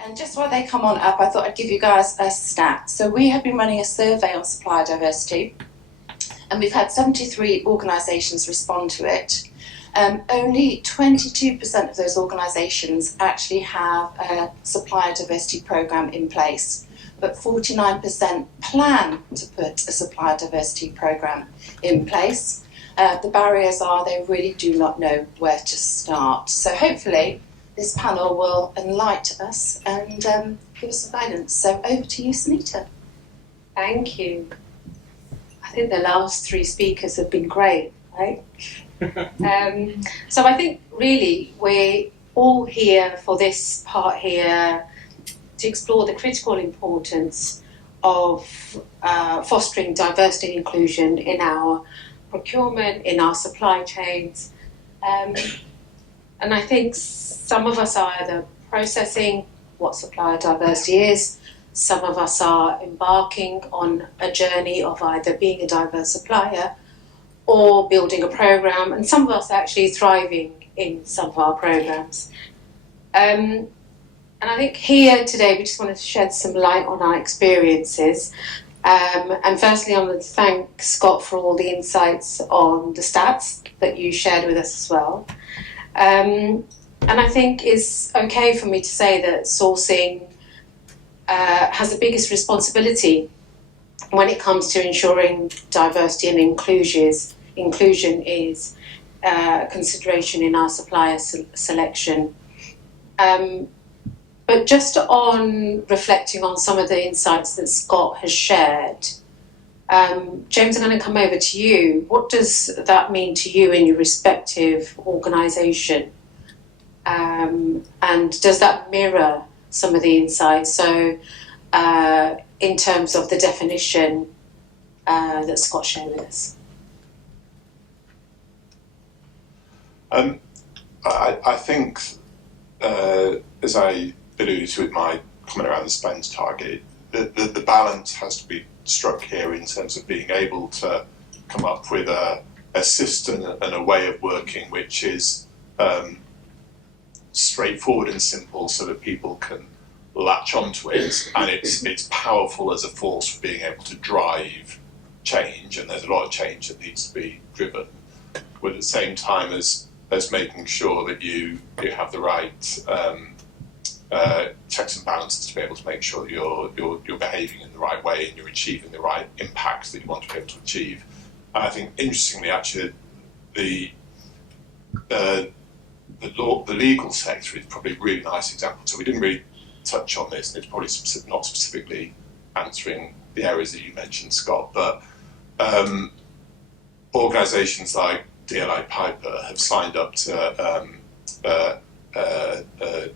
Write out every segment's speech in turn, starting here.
And just while they come on up, I thought I'd give you guys a stat. So we have been running a survey on supplier diversity, and we've had 73 organisations respond to it. Only 22% of those organisations actually have a supplier diversity programme in place, but 49% plan to put a supplier diversity programme in place. The barriers are they really do not know where to start. So hopefully this panel will enlighten us and give us some guidance. So over to you, Sunita. Thank you. I think the last three speakers have been great, right? So I think really we're all here for this part here to explore the critical importance of fostering diversity and inclusion in our procurement, in our supply chains. And I think some of us are either processing what supplier diversity is, some of us are embarking on a journey of either being a diverse supplier or building a program, and some of us are actually thriving in some of our programs. And I think here today we just wanted to shed some light on our experiences. And firstly, I want to thank Scott for all the insights on the stats that you shared with us as well. And I think it's okay for me to say that sourcing has the biggest responsibility when it comes to ensuring diversity and inclusion is consideration in our supplier selection. But just on reflecting on some of the insights that Scott has shared, James, I'm going to come over to you. What does that mean to you in your respective organisation? And does that mirror some of the insights? So in terms of the definition that Scott shared with us. I think, as I alluded to with my comment around the spend target, the balance has to be struck here in terms of being able to come up with a system and a way of working which is straightforward and simple so that people can latch onto it, and it's powerful as a force for being able to drive change, and there's a lot of change that needs to be driven, but at the same time as making sure that you have the right checks and balances to be able to make sure that you're behaving in the right way and you're achieving the right impact that you want to be able to achieve. And I think, interestingly, actually, the legal sector is probably a really nice example. So we didn't really touch on this, and it's probably not specifically answering the areas that you mentioned, Scott, but organisations like DLA Piper have signed up to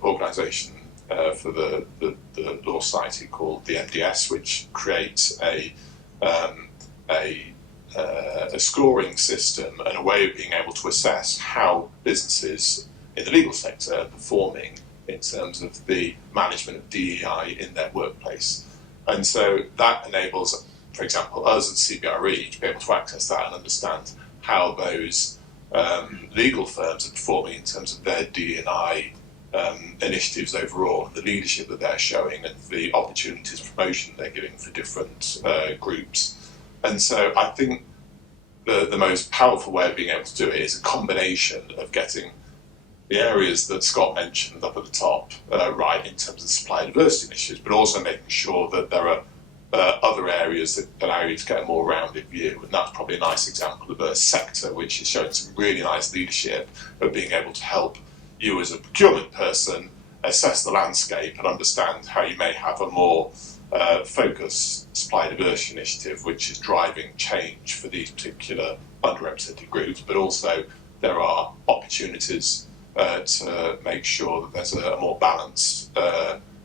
organisation for the Law Society called the MDS, which creates a scoring system and a way of being able to assess how businesses in the legal sector are performing in terms of the management of DEI in their workplace. And so that enables, for example, us at CBRE to be able to access that and understand how those legal firms are performing in terms of their D&I initiatives overall, and the leadership that they're showing, and the opportunities for promotion they're giving for different groups. And so I think the most powerful way of being able to do it is a combination of getting the areas that Scott mentioned up at the top right in terms of supplier diversity initiatives, but also making sure that there are other areas that allow you to get a more rounded view. And that's probably a nice example of a sector which is showing some really nice leadership of being able to help you as a procurement person assess the landscape and understand how you may have a more focused supply diversity initiative which is driving change for these particular underrepresented groups, but also there are opportunities to make sure that there's a more balanced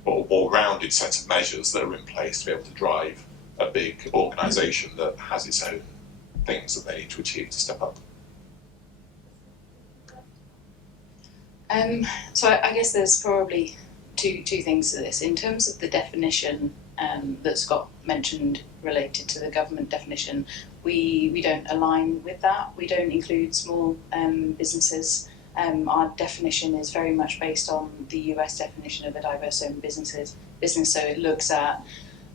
or more rounded set of measures that are in place to be able to drive a big organisation that has its own things that they need to achieve to step up. So I guess there's probably two things to this. In terms of the definition that Scott mentioned related to the government definition, we don't align with that. We don't include small businesses Our definition is very much based on the US definition of a diverse-owned business. So it looks at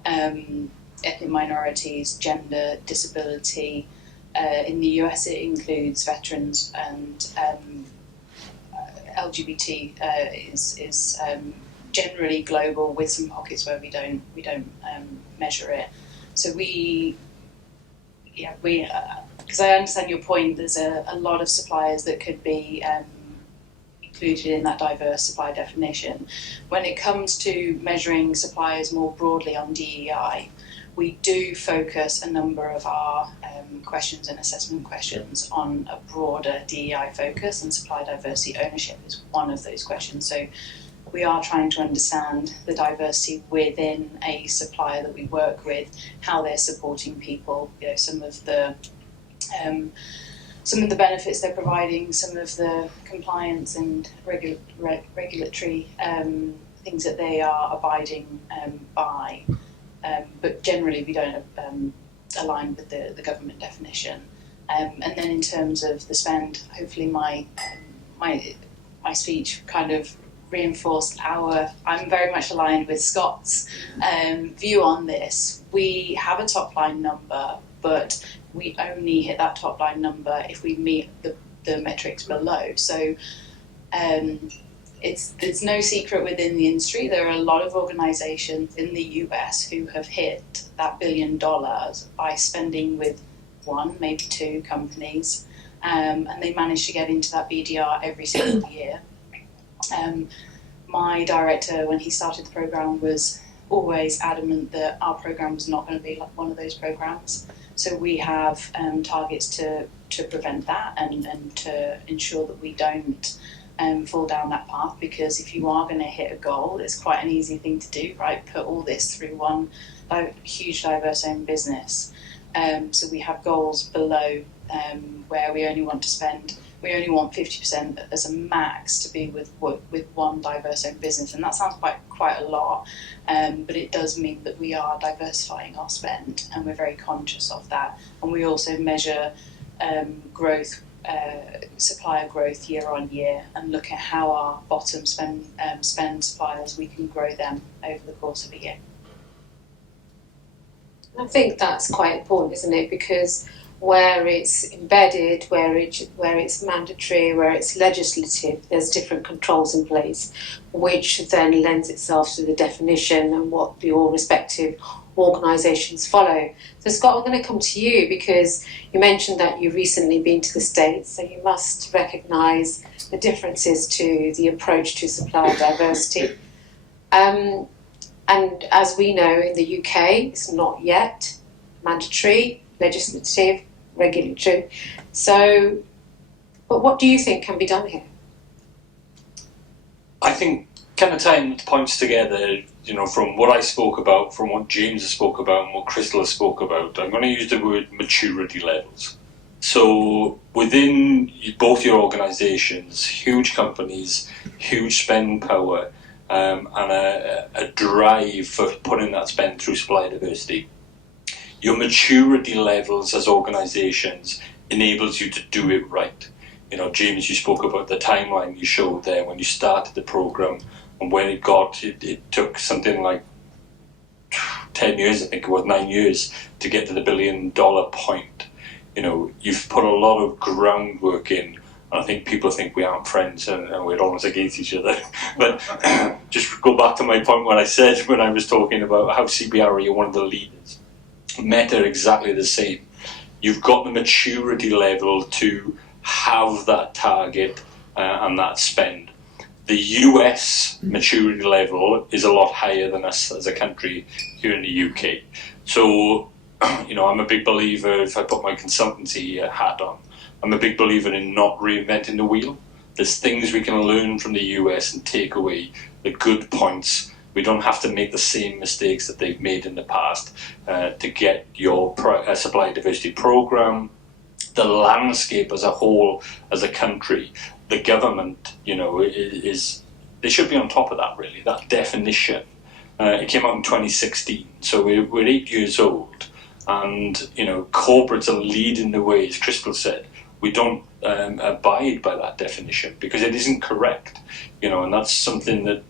ethnic minorities, gender, disability. In the US, it includes veterans, and LGBT is generally global, with some pockets where we don't measure it. So because I understand your point, there's a lot of suppliers that could be included in that diverse supply definition. When it comes to measuring suppliers more broadly on DEI, we do focus a number of our questions and assessment questions on a broader DEI focus, and supply diversity ownership is one of those questions. So we are trying to understand the diversity within a supplier that we work with, how they're supporting people, some of the benefits they're providing, some of the compliance and regulatory things that they are abiding by. But generally we don't align with the government definition. And then in terms of the spend, hopefully my speech kind of reinforced I'm very much aligned with Scott's view on this. We have a top line number, but we only hit that top line number if we meet the metrics below. So it's no secret within the industry. There are a lot of organisations in the US who have hit that $1 billion by spending with one, maybe two companies, and they manage to get into that BDR every single year. My director, when he started the programme, was always adamant that our programme was not going to be like one of those programmes. So we have targets to prevent that and to ensure that we don't fall down that path, because if you are going to hit a goal, it's quite an easy thing to do, right? Put all this through one huge diverse-owned business. So we have goals below where we only want 50% as a max to be with one diverse-owned business, and that sounds quite a lot, but it does mean that we are diversifying our spend, and we're very conscious of that. And we also measure growth, supplier growth year on year, and look at how our bottom spend suppliers, we can grow them over the course of a year. I think that's quite important, isn't it? Because where it's embedded, where it's mandatory, where it's legislative, there's different controls in place, which then lends itself to the definition and what your respective organisations follow. So Scott, I'm going to come to you, because you mentioned that you've recently been to the States, so you must recognise the differences to the approach to supplier diversity. And as we know, in the UK, it's not yet mandatory, legislative, regulatory. So, but what do you think can be done here? I think kind of tying the points together, from what I spoke about, from what James spoke about, and what Crystal spoke about, I'm going to use the word maturity levels. So within both your organisations, huge companies, huge spend power, and a drive for putting that spend through supplier diversity, your maturity levels as organisations enables you to do it right. James, you spoke about the timeline you showed there when you started the programme, and when it took something like 10 years, I think it was 9 years, to get to the $1 billion point. You've put a lot of groundwork in. I think people think we aren't friends and we're almost against each other. But just go back to my point when I said, when I was talking about how CBRE are one of the leaders. Meta exactly the same. You've got the maturity level to have that target and that spend. The US maturity level is a lot higher than us as a country here in the UK. So, I'm a big believer, if I put my consultancy hat on, I'm a big believer in not reinventing the wheel. There's things we can learn from the US and take away the good points. We don't have to make the same mistakes that they've made in the past to get your supply diversity program, the landscape as a whole, as a country, the government, they should be on top of that, really, that definition. It came out in 2016, so we're 8 years old, and, corporates are leading the way, as Crystal said, we don't abide by that definition because it isn't correct, and that's something that,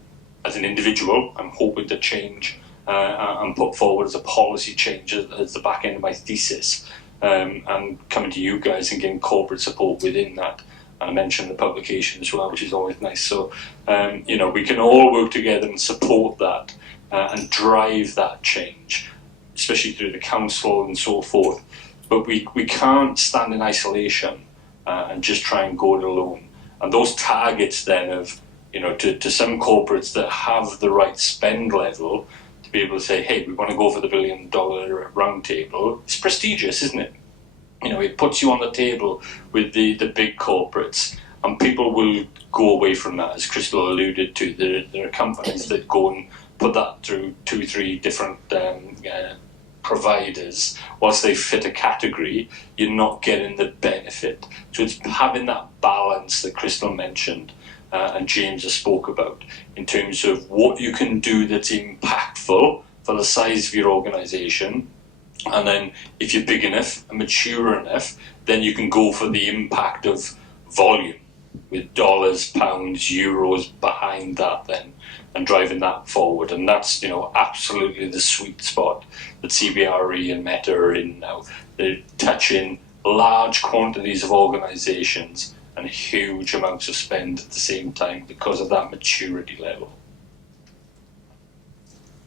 as an individual, I'm hoping to change and put forward as a policy change as the back end of my thesis, and coming to you guys and getting corporate support within that. And I mentioned the publication as well, which is always nice. So, we can all work together and support that and drive that change, especially through the council and so forth. But we can't stand in isolation and just try and go it alone. And those targets then of, to some corporates that have the right spend level to be able to say, hey, we want to go for the $1 billion round table, it's prestigious, isn't it? It puts you on the table with the big corporates, and people will go away from that, as Crystal alluded to. There are companies that go and put that through 2-3 different providers. Whilst they fit a category, you're not getting the benefit. So it's having that balance that Crystal mentioned and James has spoke about in terms of what you can do that's impactful for the size of your organisation. And then if you're big enough and mature enough, then you can go for the impact of volume with dollars, pounds, euros behind that then and driving that forward. And that's, absolutely the sweet spot that CBRE and Meta are in now. They're touching large quantities of organisations and huge amounts of spend at the same time because of that maturity level.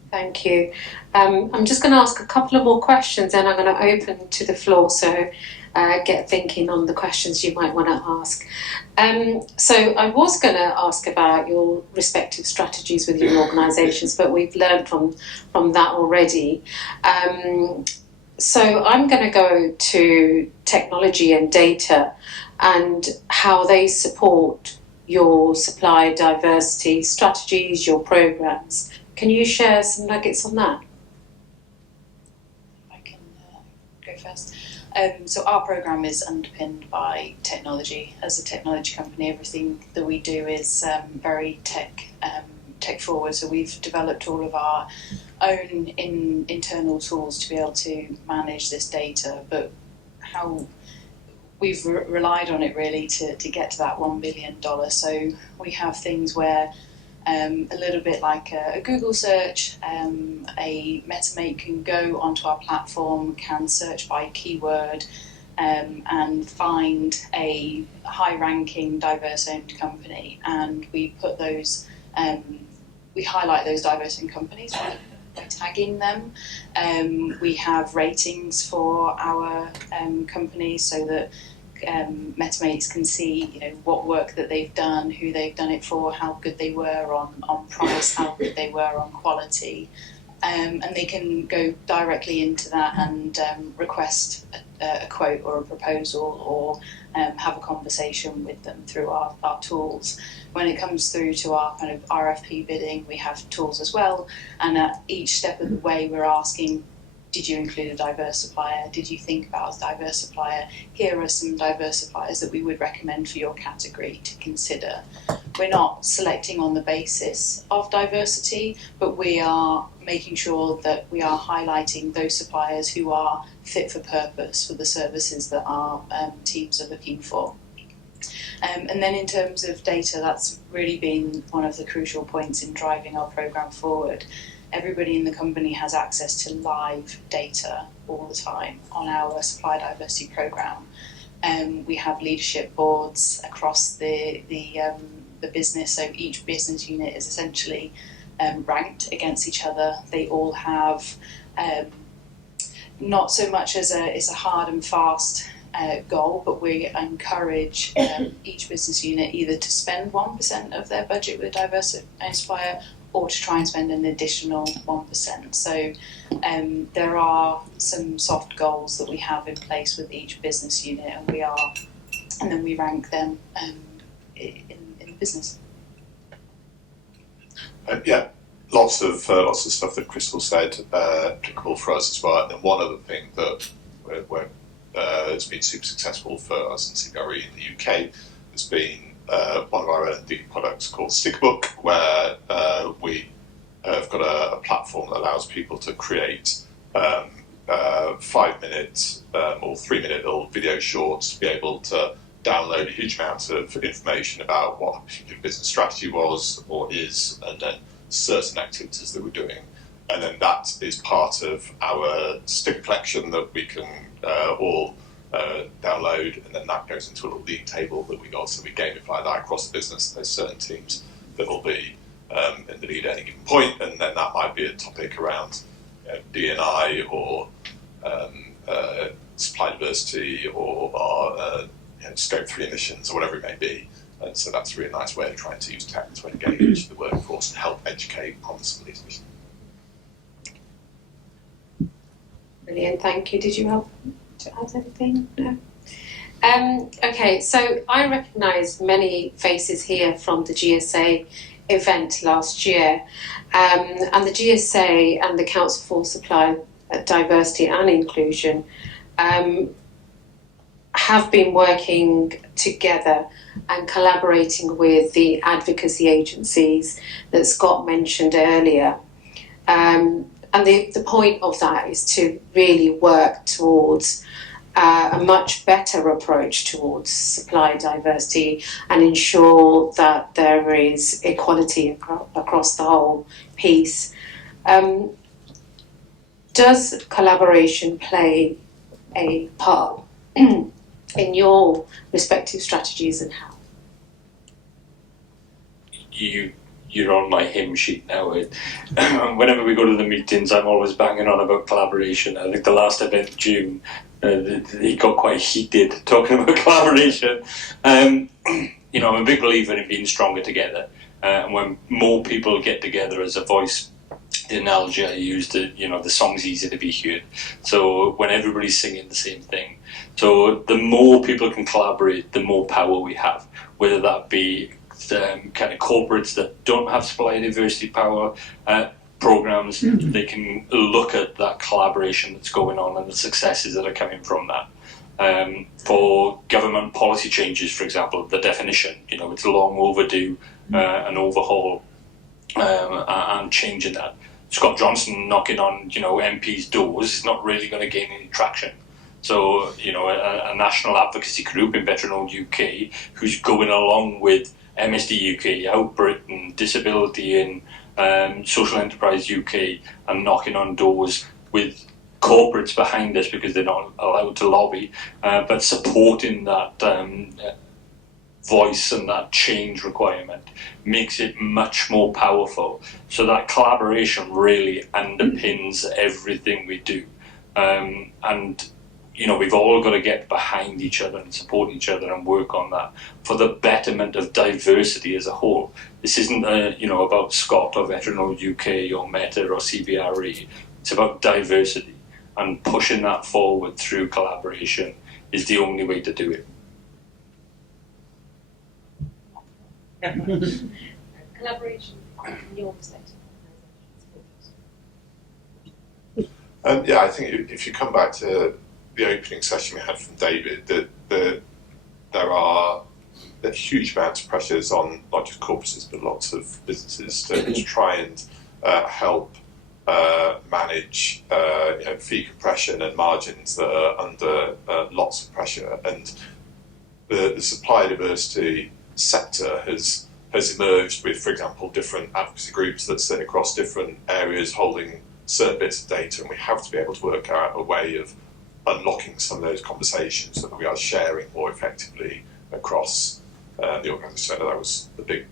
Thank you. I'm just going to ask a couple of more questions and I'm going to open to the floor, so get thinking on the questions you might want to ask. So I was going to ask about your respective strategies with your organisations, but we've learned from that already. So I'm going to go to technology and data and how they support your supply diversity strategies, your programmes. Can you share some nuggets on that? I can go first. So our programme is underpinned by technology. As a technology company, everything that we do is very tech forward. So we've developed all of our own internal tools to be able to manage this data. But how we've relied on it really to get to that $1 billion. So we have things where a little bit like a Google search, a MetaMate can go onto our platform, can search by keyword and find a high-ranking, diverse-owned company, and we put those, we highlight those diverse-owned companies by tagging them. We have ratings for our companies so that MetaMates can see, what work that they've done, who they've done it for, how good they were on price, how good they were on quality, and they can go directly into that and request a quote or a proposal or have a conversation with them through our tools. When it comes through to our kind of RFP bidding, we have tools as well, and at each step of the way we're asking, did you include a diverse supplier? Did you think about a diverse supplier? Here are some diverse suppliers that we would recommend for your category to consider. We're not selecting on the basis of diversity, but we are making sure that we are highlighting those suppliers who are fit for purpose for the services that our teams are looking for. And then in terms of data, that's really been one of the crucial points in driving our programme forward. Everybody in the company has access to live data all the time on our supply diversity programme. We have leadership boards across the business, so each business unit is essentially ranked against each other. They all have not so much as a hard and fast goal, but we encourage each business unit either to spend 1% of their budget with a diverse supplier or to try and spend an additional 1%. So there are some soft goals that we have in place with each business unit, and then we rank them in the business. Yeah, lots of stuff that Crystal said applicable for us as well. And one other thing that has been super successful for us in CBRE in the UK has been one of our L&D products called Stickbook, where we have got a platform that allows people to create 5-minute or 3-minute little video shorts, be able to download a huge amount of information about what a particular business strategy was or is, and then certain activities that we're doing. And then that is part of our sticker collection that we can all download, and then that goes into a little league table that we got, so we gamify that across the business. There's certain teams that will be in the lead at any given point, and then that might be a topic around D&I or supply diversity or scope 3 emissions or whatever it may be. And so that's a really nice way of trying to use tech to engage the workforce and help educate on some of these issues. Brilliant, thank you. Did you have to add anything? No. Okay, so I recognise many faces here from the GSA event last year, and the GSA and the Council for Supply Diversity and Inclusion have been working together and collaborating with the advocacy agencies that Scott mentioned earlier. And the point of that is to really work towards a much better approach towards supply diversity and ensure that there is equality across the whole piece. Does collaboration play a part in your respective strategies, and how? You're on my hymn sheet now. Whenever we go to the meetings, I'm always banging on about collaboration. I think the last event, June, he got quite heated talking about collaboration. I'm a big believer in being stronger together. And when more people get together as a voice, the analogy I used, the song's easy to be heard. So when everybody's singing the same thing. So the more people can collaborate, the more power we have, whether that be kind of corporates that don't have supply diversity power programs, they can look at that collaboration that's going on and the successes that are coming from that. For government policy changes, for example, the definition, it's long overdue, an overhaul and changing that. Scott Johnson knocking on, MPs' doors is not really going to gain any traction. So, a national advocacy group in Veteran Owned UK who's going along with MSD UK, Out Britain, Disability in Social Enterprise UK, and knocking on doors with corporates behind us because they're not allowed to lobby, but supporting that voice and that change requirement makes it much more powerful. So that collaboration really underpins everything we do. And we've all got to get behind each other and support each other and work on that for the betterment of diversity as a whole. This isn't about Scott or Veteran Owned UK or Meta or CBRE. It's about diversity, and pushing that forward through collaboration is the only way to do it. Collaboration in your perspective. I think if you come back to the opening session we had from David, that there are a huge amount of pressures on not just corporates but lots of businesses to try and help manage fee compression and margins that are under lots of pressure. And the supply diversity sector has emerged with, for example, different advocacy groups that sit across different areas holding certain bits of data, and we have to be able to work out a way of unlocking some of those conversations so that we are sharing more effectively across the organisation. So that was the big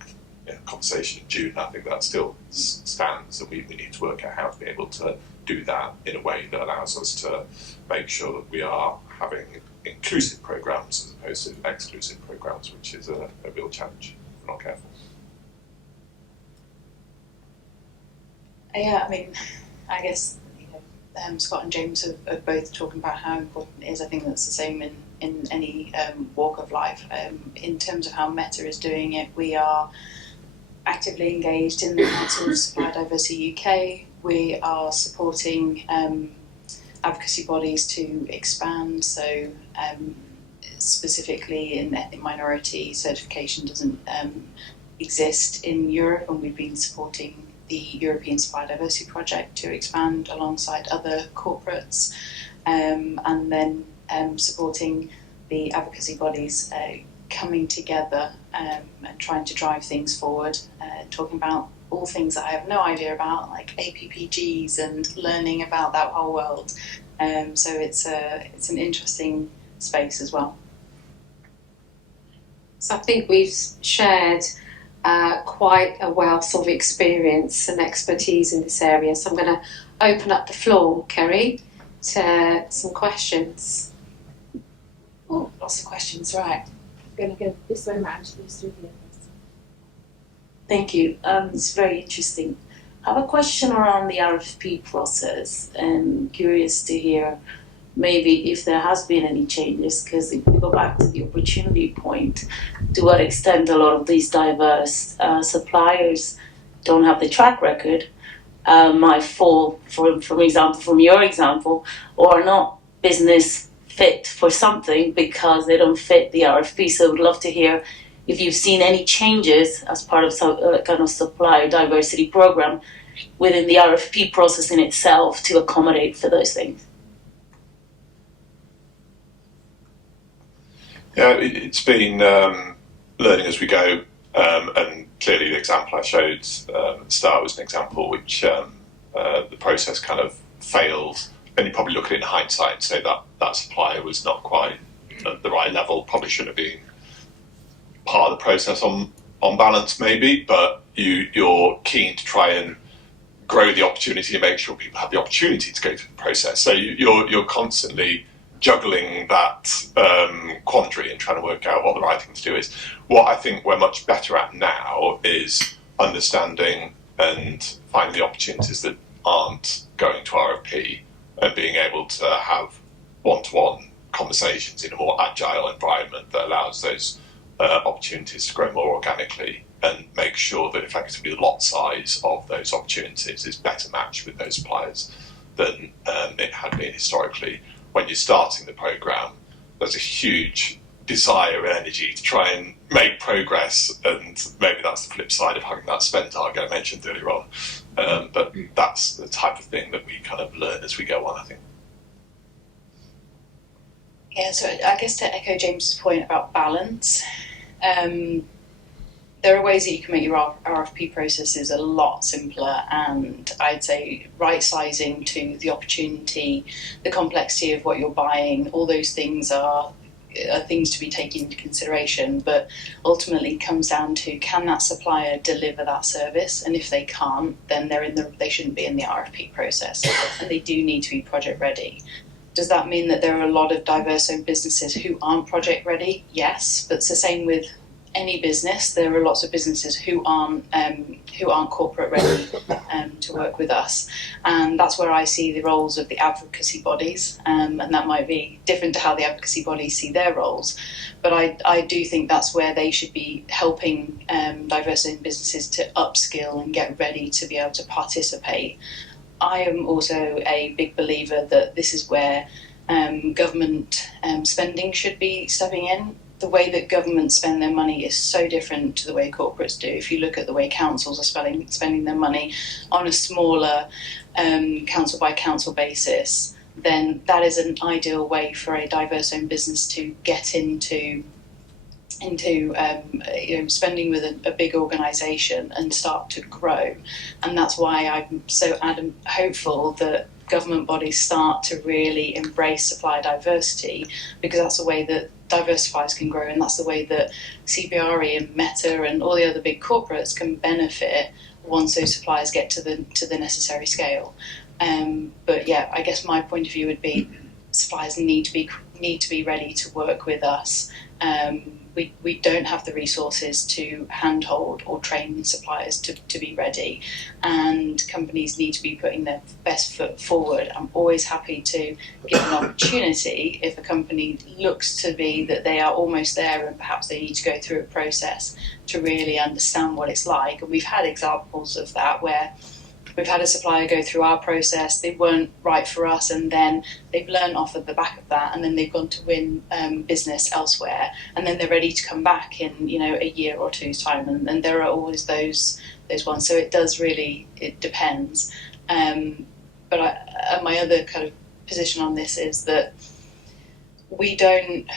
conversation in June. I think that still stands, and we need to work out how to be able to do that in a way that allows us to make sure that we are having inclusive programmes as opposed to exclusive programmes, which is a real challenge if we're not careful. I guess Scott and James are both talking about how important it is. I think that's the same in any walk of life. In terms of how Meta is doing it, we are actively engaged in the Council of Supply Diversity UK. We are supporting advocacy bodies to expand. So specifically in ethnic minority certification doesn't exist in Europe, and we've been supporting the European Supplier Diversity Project to expand alongside other corporates, and then supporting the advocacy bodies coming together and trying to drive things forward, talking about all things that I have no idea about, like APPGs and learning about that whole world. So it's an interesting space as well. So I think we've shared quite a wealth of experience and expertise in this area. So I'm going to open up the floor, Kerry, to some questions. Oh, lots of questions, right. I'm going to go this way around to these through the others. Thank you. It's very interesting. I have a question around the RFP process, and curious to hear maybe if there has been any changes, because if we go back to the opportunity point, to what extent a lot of these diverse suppliers don't have the track record, might fall, for example, from your example, or are not business fit for something because they don't fit the RFP. So I would love to hear if you've seen any changes as part of some kind of supplier diversity program within the RFP process in itself to accommodate for those things. Yeah, it's been learning as we go, and clearly the example I showed at the start was an example which the process kind of failed, and you probably look at it in hindsight and say that that supplier was not quite at the right level, probably should have been part of the process on balance maybe, but you're keen to try and grow the opportunity and make sure people have the opportunity to go through the process. So you're constantly juggling that quandary and trying to work out what the right thing to do is. What I think we're much better at now is understanding and finding the opportunities that aren't going to RFP and being able to have one-to-one conversations in a more agile environment that allows those opportunities to grow more organically, and make sure that effectively the lot size of those opportunities is better matched with those suppliers than it had been historically. When you're starting the programme, there's a huge desire and energy to try and make progress, and maybe that's the flip side of having that spend target I mentioned earlier on. But that's the type of thing that we kind of learn as we go on, I think. Yeah, so I guess to echo James's point about balance, there are ways that you can make your RFP processes a lot simpler, and I'd say right sizing to the opportunity, the complexity of what you're buying, all those things are things to be taken into consideration, but ultimately it comes down to, can that supplier deliver that service? And if they can't, then they shouldn't be in the RFP process, and they do need to be project ready. Does that mean that there are a lot of diverse owned businesses who aren't project ready? Yes, but it's the same with any business. There are lots of businesses who aren't corporate ready to work with us, and that's where I see the roles of the advocacy bodies, and that might be different to how the advocacy bodies see their roles, but I do think that's where they should be helping diverse owned businesses to upskill and get ready to be able to participate. I am also a big believer that this is where government spending should be stepping in. The way that governments spend their money is so different to the way corporates do. If you look at the way councils are spending their money on a smaller council by council basis, then that is an ideal way for a diverse owned business to get into spending with a big organisation and start to grow. And that's why I'm so hopeful that government bodies start to really embrace supplier diversity, because that's the way that diversifiers can grow, and that's the way that CBRE and Meta and all the other big corporates can benefit once those suppliers get to the necessary scale. But yeah, I guess my point of view would be suppliers need to be ready to work with us. We don't have the resources to handhold or train suppliers to be ready, and companies need to be putting their best foot forward. I'm always happy to give an opportunity if a company looks to be that they are almost there and perhaps they need to go through a process to really understand what it's like. And we've had examples of that where we've had a supplier go through our process, they weren't right for us, and then they've learned off of the back of that, and then they've gone to win business elsewhere, and then they're ready to come back in a year or two's time, and there are always those ones. So it depends. But my other kind of position on this is that we don't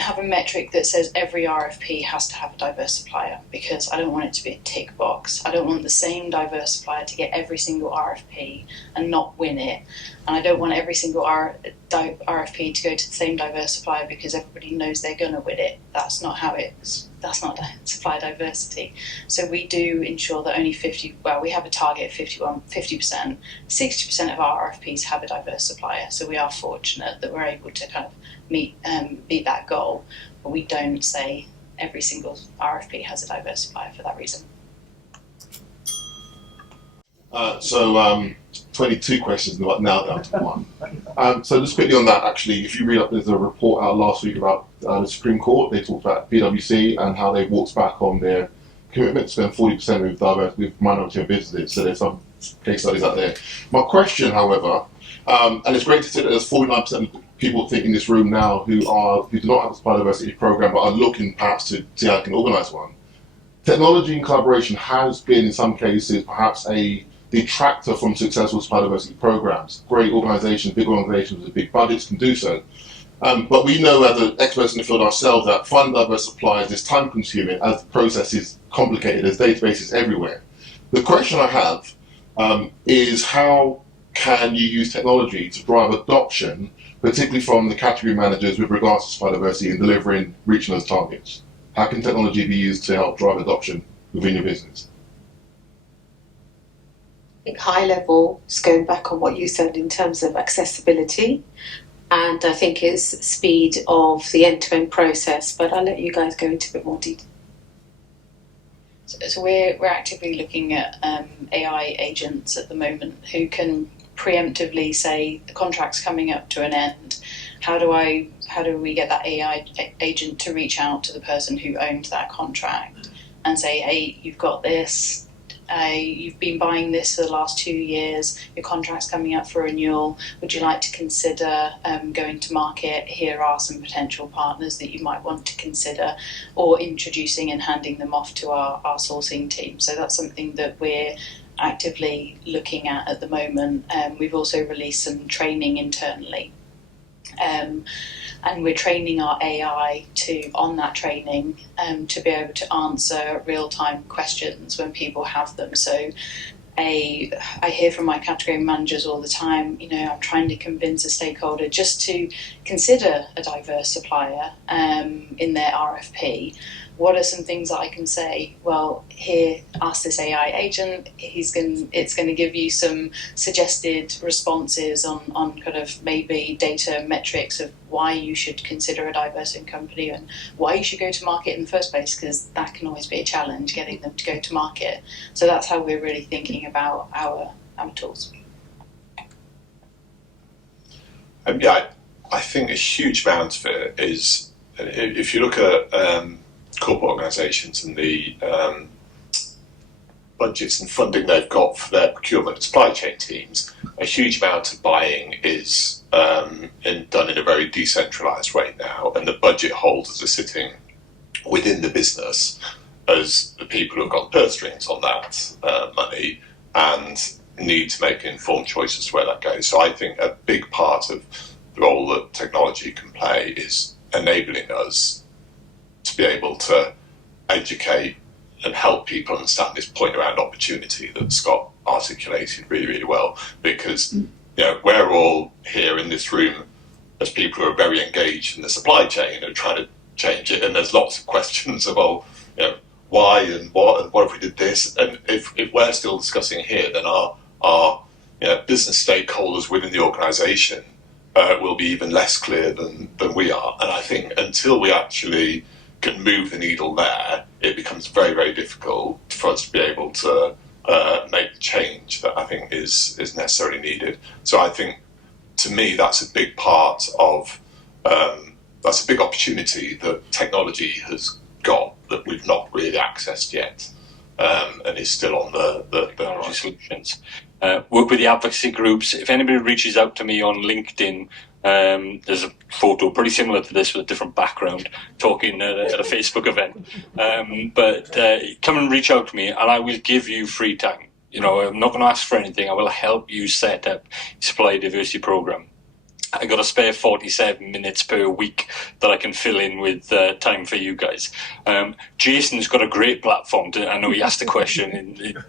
have a metric that says every RFP has to have a diverse supplier, because I don't want it to be a tick box. I don't want the same diverse supplier to get every single RFP and not win it. And I don't want every single RFP to go to the same diverse supplier because everybody knows they're going to win it. That's not supplier diversity. So we do ensure that only we have a target of 50%. 60% of our RFPs have a diverse supplier. So we are fortunate that we're able to kind of meet that goal, but we don't say every single RFP has a diverse supplier for that reason. 22 questions now down to one. So just quickly on that, actually, if you read up, there's a report out last week about the Supreme Court. They talked about PwC and how they walked back on their commitment to spend 40% with minority-owned businesses. So there's some case studies out there. My question, however, and it's great to see that there's 49% of people think in this room now who do not have a supplier diversity program but are looking perhaps to see how they can organise one. Technology and collaboration has been, in some cases, perhaps a detractor from successful supplier diversity programs. Great organisations, big organisations with big budgets can do so. But we know as experts in the field ourselves that finding diverse suppliers is time consuming as the process is complicated, there's databases everywhere. The question I have is how can you use technology to drive adoption, particularly from the category managers with regards to supplier diversity and reaching those targets? How can technology be used to help drive adoption within your business? I think high level is going back on what you said in terms of accessibility, and I think it's speed of the end-to-end process, but I'll let you guys go into a bit more detail. So we're actively looking at AI agents at the moment who can preemptively say the contract's coming up to an end. How do we get that AI agent to reach out to the person who owned that contract and say, hey, you've got this, you've been buying this for the last 2 years, your contract's coming up for renewal, would you like to consider going to market? Here are some potential partners that you might want to consider, or introducing and handing them off to our sourcing team. So that's something that we're actively looking at the moment. We've also released some training internally, and we're training our AI on that training to be able to answer real-time questions when people have them. So I hear from my category managers all the time, I'm trying to convince a stakeholder just to consider a diverse supplier in their RFP. What are some things that I can say? Well, here, ask this AI agent. It's going to give you some suggested responses on kind of maybe data metrics of why you should consider a diverse company and why you should go to market in the first place, because that can always be a challenge, getting them to go to market. So that's how we're really thinking about our tools. I think a huge amount of it is, if you look at corporate organisations and the budgets and funding they've got for their procurement and supply chain teams, a huge amount of buying is done in a very decentralised way now, and the budget holders are sitting within the business as the people who have got the purse strings on that money and need to make an informed choice as to where that goes. So I think a big part of the role that technology can play is enabling us to be able to educate and help people understand this point around opportunity that Scott articulated really, really well. Because we're all here in this room as people who are very engaged in the supply chain and trying to change it, and there's lots of questions about why and what if we did this, and if we're still discussing here, then our business stakeholders within the organisation will be even less clear than we are. And I think until we actually can move the needle there, it becomes very, very difficult for us to be able to make the change that I think is necessarily needed. So I think, to me, that's a big part of, that's a big opportunity that technology has got that we've not really accessed yet. and is still on the Technology solutions. Work with the advocacy groups. If anybody reaches out to me on LinkedIn, there's a photo pretty similar to this with a different background, talking at a Facebook event. But come and reach out to me, and I will give you free time. I'm not going to ask for anything. I will help you set up Supplier Diversity Program. I got a spare 47 minutes per week that I can fill in with time for you guys. Jason's got a great platform. I know he asked a question, and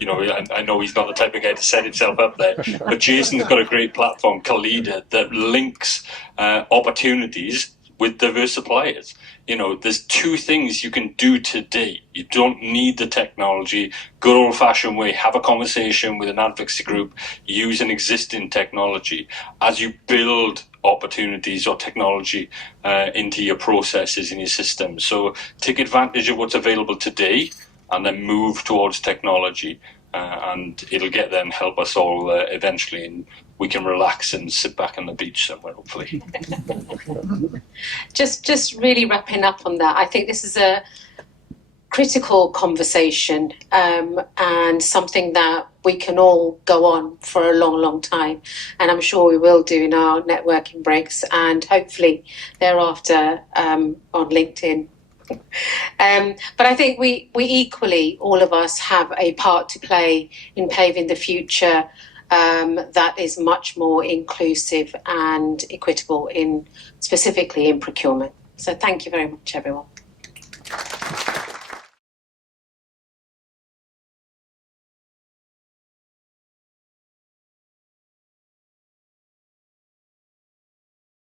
I know he's not the type of guy to set himself up there. But Jason's got a great platform, Kalida, that links opportunities with diverse suppliers. There's two things you can do today. You don't need the technology. Good old-fashioned way, have a conversation with an advocacy group, use an existing technology. As you build opportunities or technology into your processes in your system. So take advantage of what's available today and then move towards technology, and it'll get there and help us all eventually, and we can relax and sit back on the beach somewhere, hopefully. Just really wrapping up on that, I think this is a critical conversation, and something that we can all go on for a long, long time. And I'm sure we will do in our networking breaks and hopefully thereafter on LinkedIn. But I think we equally, all of us, have a part to play in paving the future that is much more inclusive and equitable, specifically in procurement. So thank you very much, everyone.